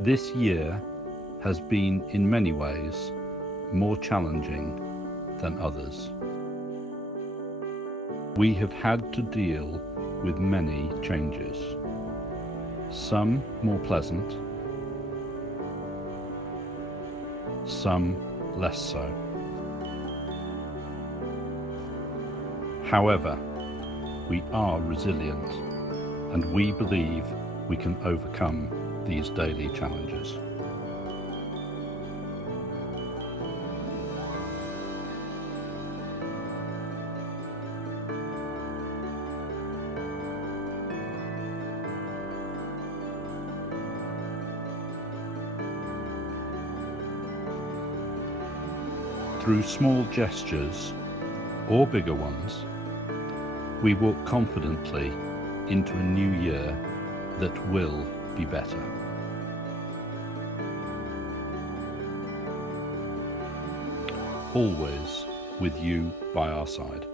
This year has been in many ways more challenging than others. We have had to deal with many changes, some more pleasant, some less so. However, we are resilient, and we believe we can overcome these daily challenges. Through small gestures, or bigger ones, we walk confidently into a new year that will be better. Always with you by our side.